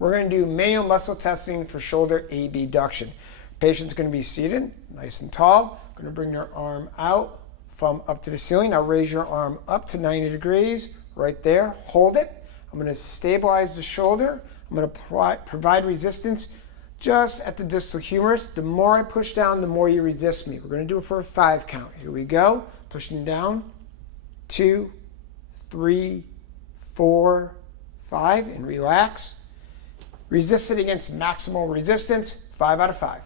We're going to do manual muscle testing for shoulder abduction. Patient's going to be seated, nice and tall. Going to bring their arm out, thumb up to the ceiling. Now raise your arm up to 90 degrees, right there. Hold it. I'm going to stabilize the shoulder. I'm going to provide resistance just at the distal humerus. The more I push down, the more you resist me. We're going to do it for a 5 count. Here we go. Pushing down. 2, 3, 4, 5, and relax. Resist it against maximal resistance, 5 out of 5.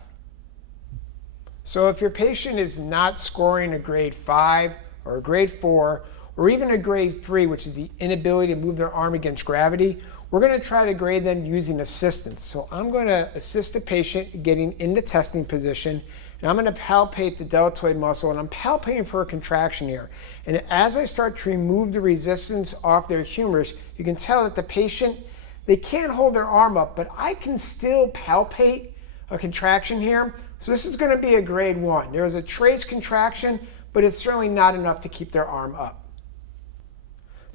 So if your patient is not scoring a grade 5 or a grade 4 or even a grade 3, which is the inability to move their arm against gravity, we're going to try to grade them using assistance. So I'm going to assist the patient getting into testing position, and I'm going to palpate the deltoid muscle, and I'm palpating for a contraction here. And as I start to remove the resistance off their humerus, you can tell that the patient, they can't hold their arm up, but I can still palpate a contraction here. So this is going to be a grade 1. There's a trace contraction, but it's certainly not enough to keep their arm up.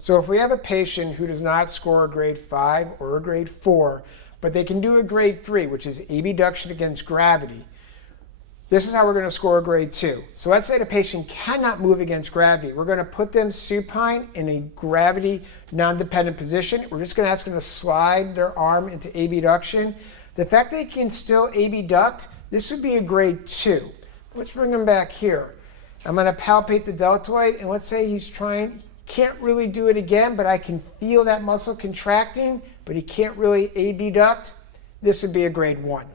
So if we have a patient who does not score a grade 5 or a grade 4, but they can do a grade 3, which is abduction against gravity, this is how we're going to score a grade 2. So let's say the patient cannot move against gravity. We're going to put them supine in a gravity non-dependent position. We're just going to ask them to slide their arm into abduction. The fact they can still abduct, this would be a grade 2. Let's bring them back here. I'm going to palpate the deltoid, and let's say he's can't really do it again, but I can feel that muscle contracting, but he can't really abduct. This would be a grade 1.